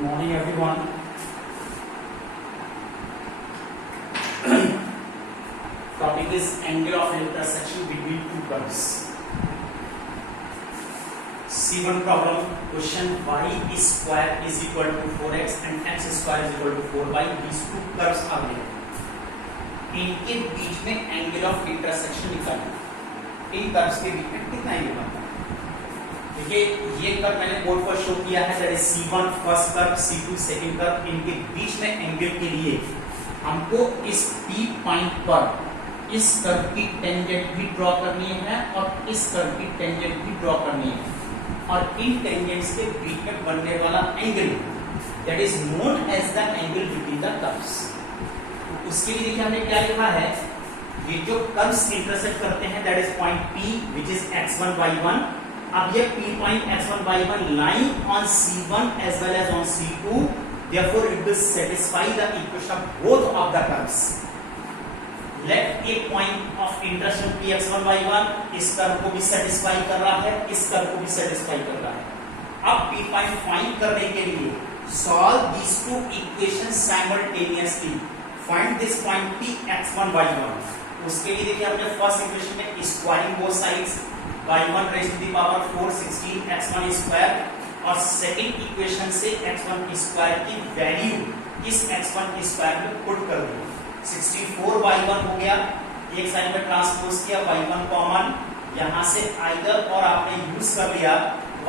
Good morning, everyone. Topic is angle of intersection between two curves. C1 problem question: y square is equal to 4x and x square is equal to 4y. These two curves are given. इनके बीच में angle of intersection निकालिए। इन curves के बीच में कितना angle बनता है? देखिए, ये कर्व मैंने बोर्ड पर शो किया है, that is C1 first curve, C2 second curve. इनके बीच में एंगल के लिए हमको इस P पॉइंट पर इस कर्व की टेंजेंट भी ड्रॉ करनी है और इस कर्व की टेंजेंट भी ड्रॉ करनी है, और इन टेंजेंट्स के बीच में बनने वाला angle that is known as the angle between the curves. उसके लिए देखिए हमने क्या लिखा है, ये जो कर्व्स इंटरसेक्ट करते हैं that is point P which is x1 y1। अब ये P point x1 y1 lying on C1 as well as on C2, therefore it will satisfy the equation of both of the curves. Let a point of intersection P x1 y1 इस curve को भी satisfy कर रहा है, इस curve को भी satisfy कर रहा है। अब P पॉइंट फाइंड करने के लिए solve these two equations simultaneously. Find this point P x1 y1. उसके लिए देखिए हमने फर्स्ट इक्वेशन में squaring both sides y1 raised to the power 4 16 x1 square, और सेकंड इक्वेशन से x1 स्क्वायर की वैल्यू इस x1 स्क्वायर में पुट कर दी। 64 y1 हो गया, एक साइड में ट्रांसपोज किया, y1 कॉमन यहां से आइदर और आपने यूज कर लिया,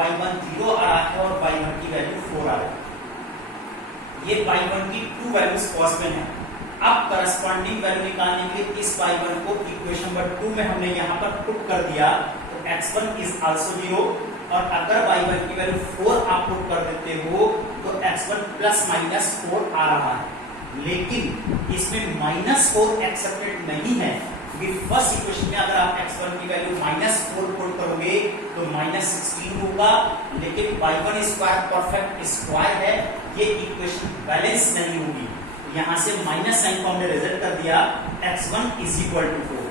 y1 0 आ रहा है और y1 की वैल्यू 4 आ रही है। ये y1 की टू वैल्यूज पॉसिबल है। अब करस्पॉन्डिंग वैल्यू निकालने के लिए इस y1 को इक्वेशन नंबर 2 में हमने यहां पर पुट कर दिया, तो x1 इज आल्सो 0, और अगर y1 की वैल्यू 4 आप पुट कर देते हो तो x1 प्लस माइनस 4 आ रहा है। लेकिन इसमें माइनस 4 एक्सेप्टेड नहीं है, क्योंकि फर्स्ट इक्वेशन में अगर आप x1 की वैल्यू माइनस 4 पुट करोगे तो माइनस 16 होगा, लेकिन y1 स्क्वायर परफेक्ट स्क्वायर है, ये इक्वेशन बैलेंस नहीं होगी। यहां से माइनस साइन को हमने रिजल्ट कर दिया, x1 इज इक्वल टू 4।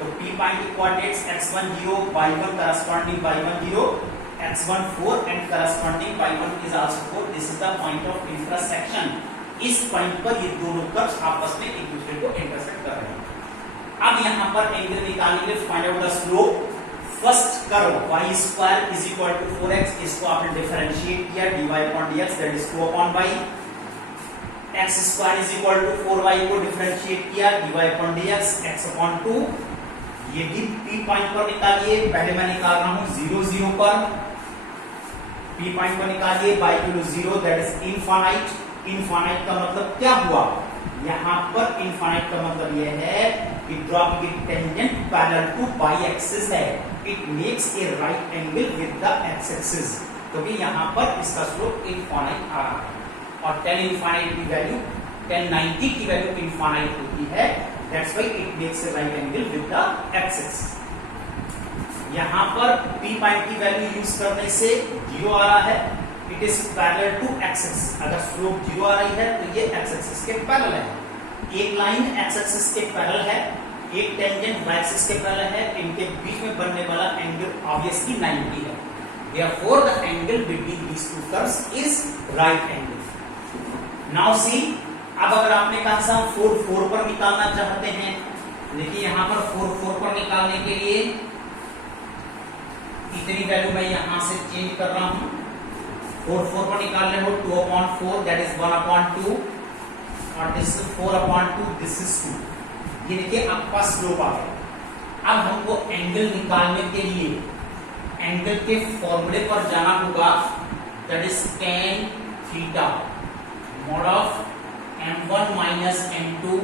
तो P पॉइंट की coordinates x1 0, y1 corresponding y1 0, x1 4 and corresponding y1 is also 4। This is the point of intersection. इस पॉइंट पर ये दोनों कर्व्स आपस में एक दूसरे को इंटरसेक्ट कर रहे हैं। अब यहां पर एंगल निकालने के लिए find out the slope. First curve y square is equal to 4x, इसको आपने डिफरेंशिएट किया, dy upon dx that is 2 upon y। x square is equal to 4y को डिफरेंशिएट किया, dy upon dx x upon 2। ये भी P point पर निकालिए, पहले मैं निकाल रहा हूं 0 0 पर। P पॉइंट पर निकालिए y equal to 0 that is infinite. Infinite का मतलब क्या हुआ, यहां पर इनफाइनाइट का मतलब यह है कि ड्रॉप की tangent parallel to y axis है, it makes a right angle with the x axis, क्योंकि यहां पर इसका स्लोप इनफाइनाइट आ रहा है, और tan इनफाइनाइट की वैल्यू tan 90 की वैल्यू इनफाइनाइट होती है, that's why it makes a right angle with the x axis. यहां पर P पॉइंट की वैल्यू यूज करने से 0 आ रहा है, it is parallel to x axis. अगर स्लोप 0 आ रही है तो ये x एक्सिस के पैरेलल है। एक लाइन x एक्सिस के पैरेलल है, एक टेंजेंट y एक्सिस के पैरेलल है, इनके बीच में बनने वाला एंगल ऑब्वियसली 90 है। Therefore the angle between these two curves is right angle. Now see, अब अगर आपने कहा था 4 4 पर निकालना चाहते हैं, देखिए यहां पर 4 4 पर निकालने के लिए इतनी वैल्यू मैं यहां से चेंज कर रहा हूं। 4 4 पर निकालने हो 2 अपॉन 4 दैट इज 1 अपॉन 2, और this is 4 upon 2 this is 2। ये देखिए आपका स्लोप आ गया। अब हमको एंगल निकालने के लिए एंगल के फॉर्मूले पर जाना होगा, that is tan theta mod of m1 minus m2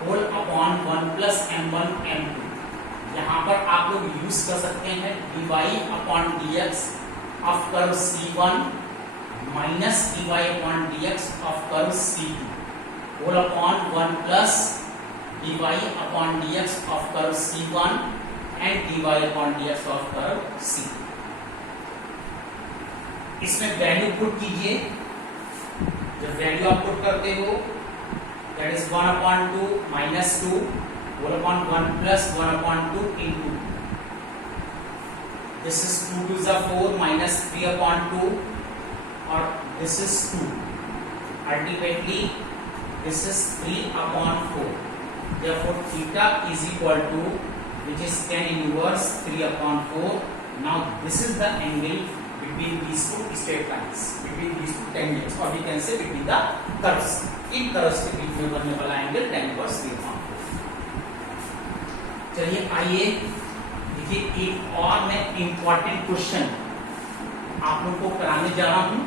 whole upon 1 plus m1 m2। यहां पर आप लोग यूज कर सकते हैं dy upon dx of curve C1 minus dy upon dx of curve C2 whole upon 1 plus dy upon dx of curve C1 and dy upon dx of curve C2। इसमें value put कीजिए, जब value आप put करते हो that is 1 upon 2 minus 2 whole upon 1 plus 1 upon 2 into this is 2 2 4 minus 3 upon 2 और this is 2 Ultimately, this is 3/4. Therefore, theta is equal to, which is tan inverse 3/4. Now, this is the angle between these two straight lines, between these two tangents, or we can say between the curves. In curves के बीच में बनने वाला angle tan inverse 3/4. चलिए आइए देखिए, एक और मैं इंपॉर्टेंट क्वेश्चन आप लोग को कराने जा रहा हूं,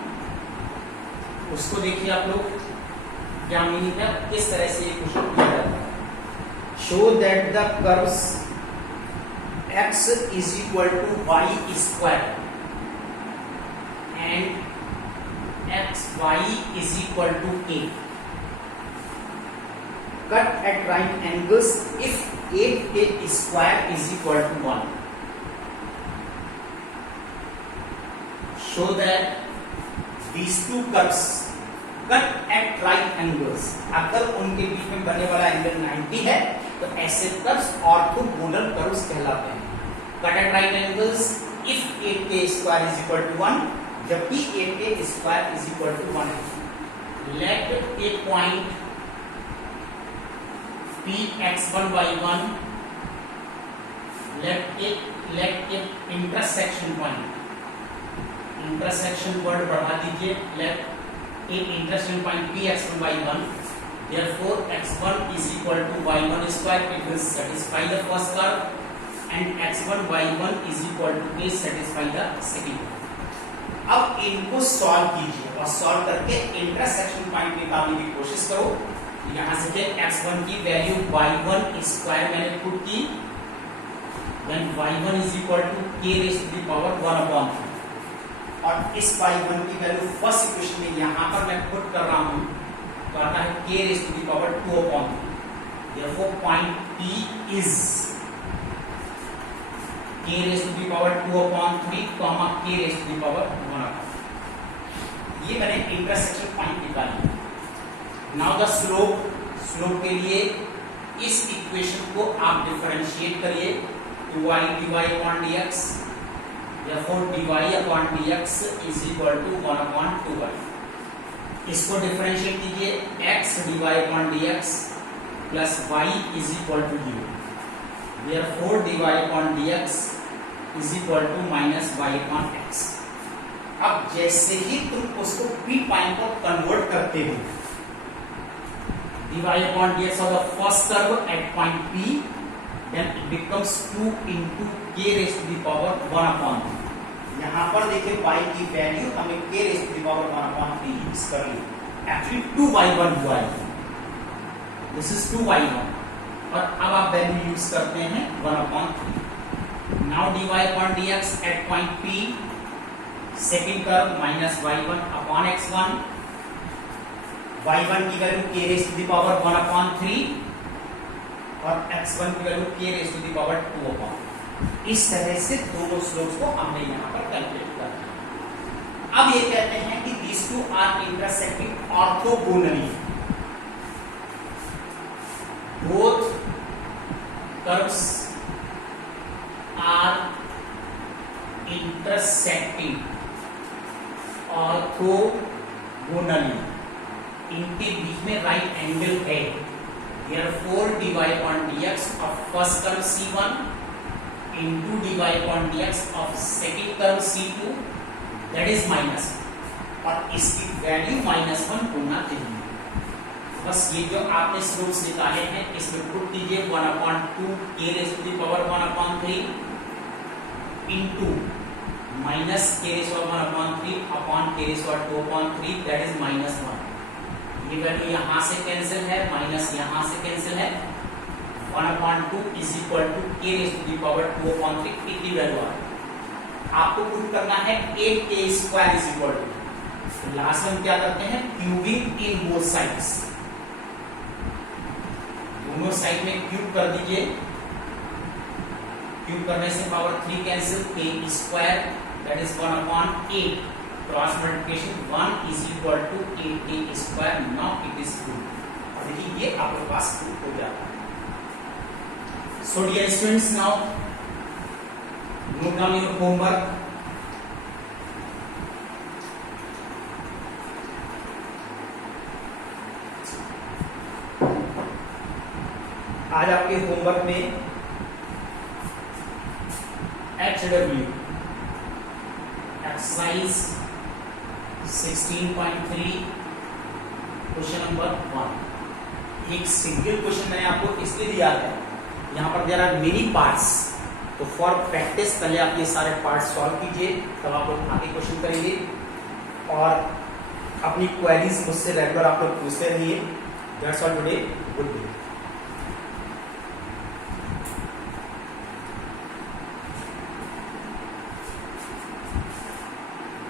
उसको देखिए आप लोग क्या मीनिंग है, किस तरह से ये क्वेश्चन किया जाता है. Show that the curves x is equal to y square and xy is equal to a cut at right angles if 8a square is equal to 1. Show that these two curves cut at right angles. अगर उनके बीच में बनने वाला angle 90 है तो ऐसे curves orthogonal curves कहलाते हैं. Cut at right angles if 8a square is equal to 1, जबकि 8a square is equal to 1. Let a point P x1 y1, let a intersection point, intersection word बढ़ा दीजिए, let a intersection point P x1 y1. Therefore, x1 is equal to y1 square. It will satisfy the first curve, and x1 y1 is equal to a satisfy the second. अब इनको solve कीजिए और solve करके intersection point निकालने की कोशिश करो. यहां से x1 की वैल्यू y1 स्क्वायर मैंने पुट की, then y1 is equal to k raised to the power 1/3. और इस y1 की वैल्यू फर्स्ट इक्वेशन में यहां पर मैं पुट कर रहा हूं, तो आता है k raised to the power 2/3. Therefore, point P is k raised to the power 2/3, k raised to the power 1/3. ये मैंने इंटरसेक्शन पॉइंट निकाली. नाउ द स्लोप के लिए इस इक्वेशन को आप डिफरेंशिएट करिए. 2y dy upon dx, therefore dy upon dx is equal to 1/2y. इसको डिफरेंशिएट कीजिए. x dy upon dx plus y is equal to 0. Therefore dy upon dx is equal to minus y upon x. अब जैसे ही तुम उसको p point को convert करते हो, dy upon dx of the first curve at point P, then it becomes 2 into k raised to the power 1/3. यहाँ पर देखिए y की वैल्यू हमें k raised to the power 1/3 use कर ली. एक्चुअली 2y1 हुआ है, दिस इज 2y1, और अब आप वैल्यू यूज करते हैं 1/3. Now dy upon dx at point P, second curve minus y1 upon x1. y1 की value k raised to the power 1/3 और x1 की value k raised to the power 2/3. इस तरह से दोनों स्लोप्स को हमने यहां पर कैलकुलेट कर दिया. अब ये कहते हैं कि these two are intersecting orthogonally. Both curves are intersecting orthogonally. इनके बीच में राइट एंगल है. Therefore, dy upon dx of first curve C1 into dy upon dx of second curve C2, that is minus, और इसकी value -1 होना चाहिए. बस ये जो आपने स्लोप्स निकाले हैं इसमें पुट कीजिए 1/2 k raised to the power 1/3 into minus k raised to the power 1/3 upon k raised to the power 2/3, that is -1. ये वैल्यू यहां से कैंसिल है, माइनस यहां से कैंसिल है. 1/2 is equal to k raised to the power 2/3. कितनी value आ रही है आपको प्रूव करना है. 8a square is equal to, last में क्या करते हैं, क्यूबिंग इन बोथ साइड्स. दोनों साइड में क्यूब कर दीजिए. क्यूब करने से power 3 cancel, a square that is 1/8. Cross multiplication 1 is equal to 8a square. Now it is prove. और देखिए ये आपके पास प्रूव हो जाता है. So dear students, now note down your homework. आज आपके होमवर्क में HW एक्सरसाइज 16.3 क्वेश्चन नंबर 1। एक सिंगल क्वेश्चन मैंने आपको इसलिए दिया है, यहाँ पर देयर आर मेनी पार्ट्स, तो फॉर प्रैक्टिस पहले आप ये सारे पार्ट्स सॉल्व कीजिए, तब आप लोग आगे क्वेश्चन करेंगे और अपनी क्वेरीज मुझसे रेगुलर आप लोग पूछते रहिए। That's all today, good day.